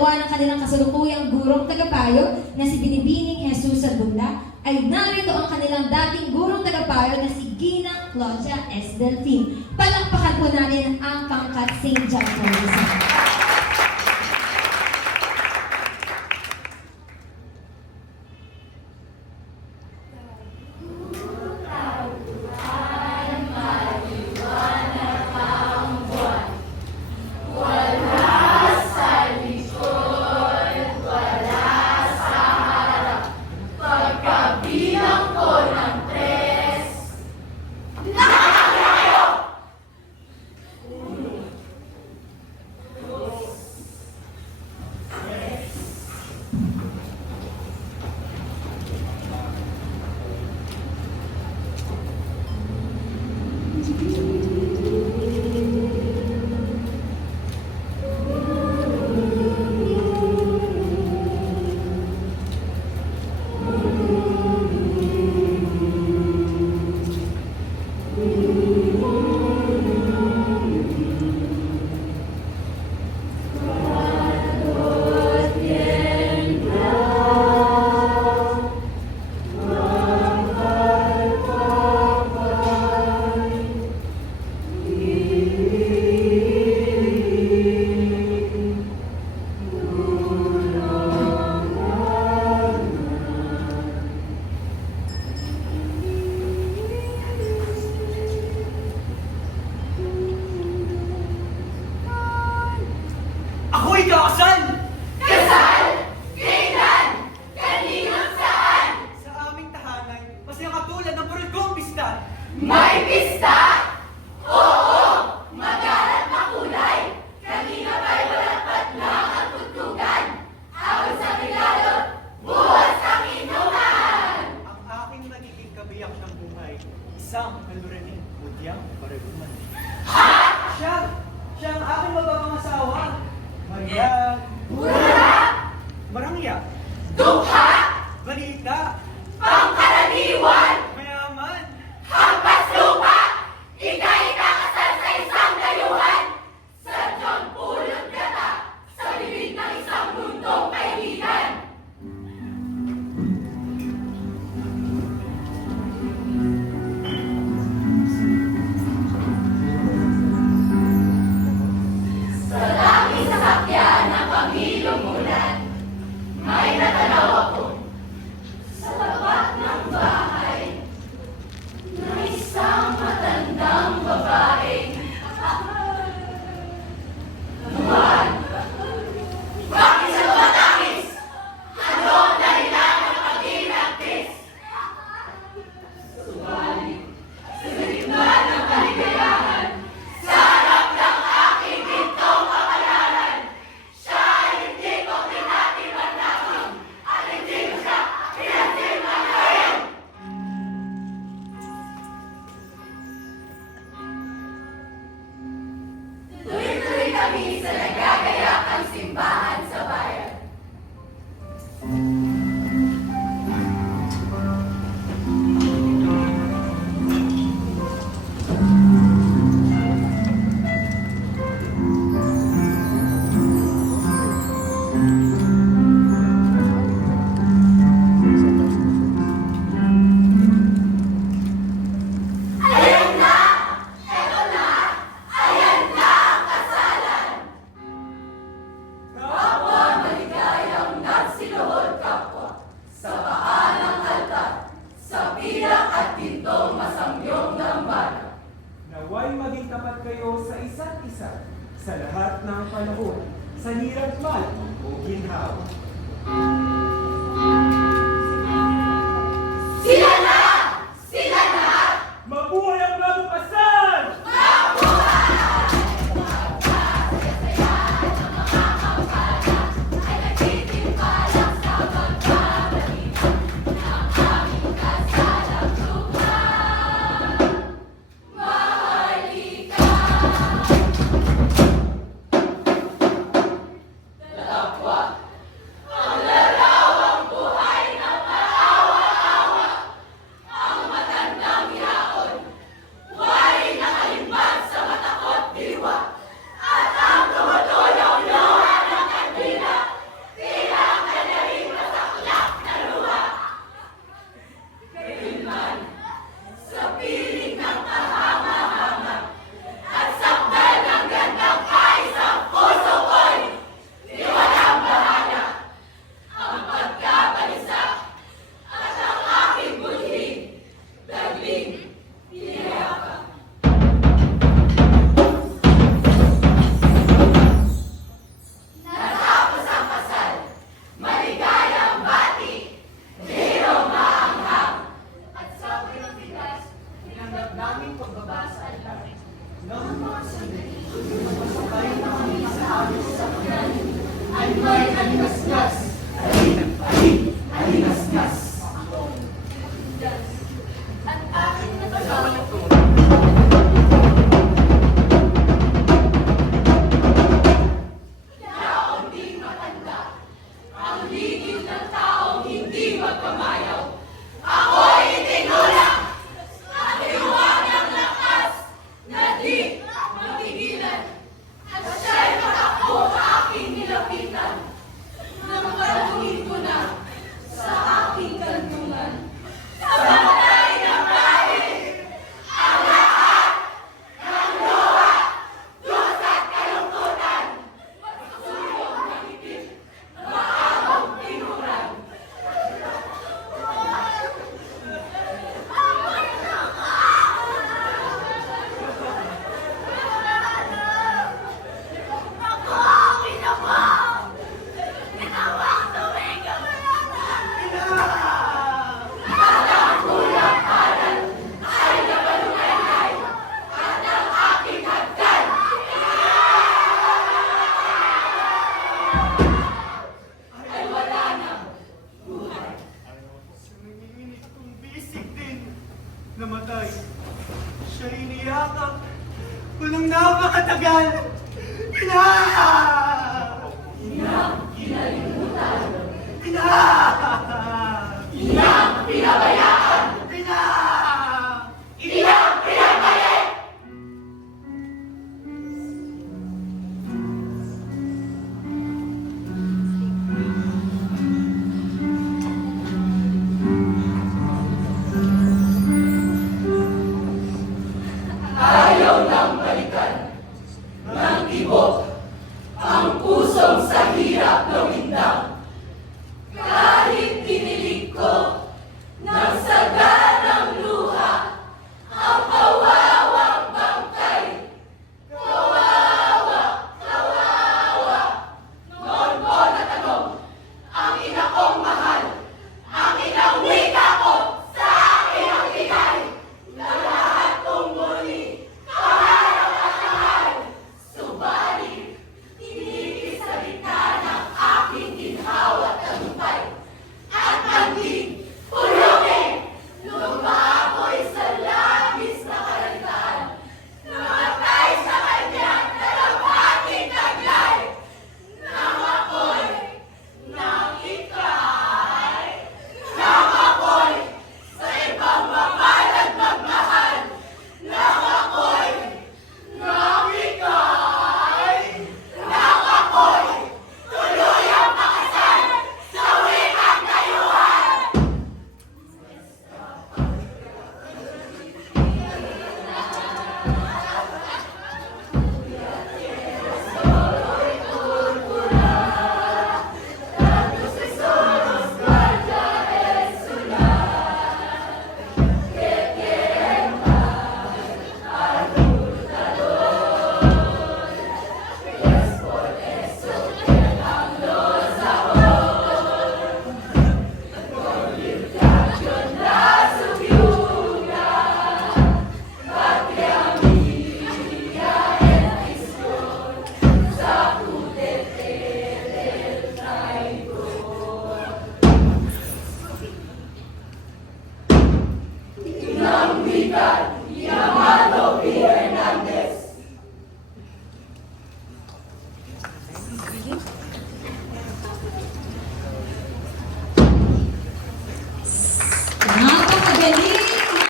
kalagawa ng kanilang kasalukuyang gurong tagapayo na si Binibining Jesus Sabunda, ay narito ang kanilang dating gurong tagapayo na si Ginang Claudia S. Delfin. Palakpakan po natin ang pangkat St. John Paul. Ako'y kakasal! Kasal? Kailan? Kaninang saan? Sa aming tahanan, masayang katulad ng barangong pista. May pista? Oo! Magalat makulay! Kanina ba'y walapat lang ang tugtugan? Ako sa regalo, buwas ang inuman! Ang aking magiging kabiyak ng buhay, isang kaluraning budyang baraguman. Ha? Siya ang aking mapapangasawa. Maria. Mura? Marangya. Dukha? Balita. Pangkaraniwan? Mayaman. Hampas lupa! Ika'y kakasal sa isang dayuhan! Sadyang pulot gata sa bibig ng isang mundong kaibigan! Sa langit sasakyan ng pamilong ulan, may natanaw ako sa tapat ng bahay na isang matandang babaeng Juan. Bakit siya tumatangis? Ano ang dahilan ng pagiging aktis? Subalit, sa gitna ng kaligayahan, sa harap ng aking gintong kapalaran, siya ay hindi ko pinatiman lamang at hindi ko siya pinatiman ngayon. Tuloy-tuloy kami sa nagagayakang simbahan sa bayan. Ayan na! Eto na! Ayan na ang kasalan! Kapwa maligayang nagsiluhod kapwa sa paan ng altar, sa bilang at pintong masamyong dambana. Naway maging tapat kayo sa isa't isa sa lahat ng panahon, sa hirap man o ginhawa. Sila na! Sila na! Mabuhay ang bagong kasal! Ay nagtitimpalang sa pagkabalik ng aming kasalang lupa. Mahalika! Dalakwa ang larangan Alingas-ngas! Alingas-ngas! Ang aking nagagawa. Naunting matanda, ang ligid ng taong hindi magpamayaw. Ako'y itinulak sa liwanag lakas na di mapigilan. At siya'y matakbo sa aking nilapitan. Nang palagin ko na sa aking kantungan. Sa batay ng kahit ang lahat ng luha, dusa't kalungkutan. Magsusulong ng itim, maabang tinuran. Ako ang ginawa! Ginawang tuwing kamalanan! At ang kulang palad ay nabalunay at ang aking hagdan. Ay wala na buhay. Sa nanginginig kong bisig din, namatay. Siya'y iniyakap ko ng napakatagal. Ina! Inang kinalimutan. Ina! Inang pinabayaan. Ina! Inang pinagmali. Ayaw nang balikan ng tibok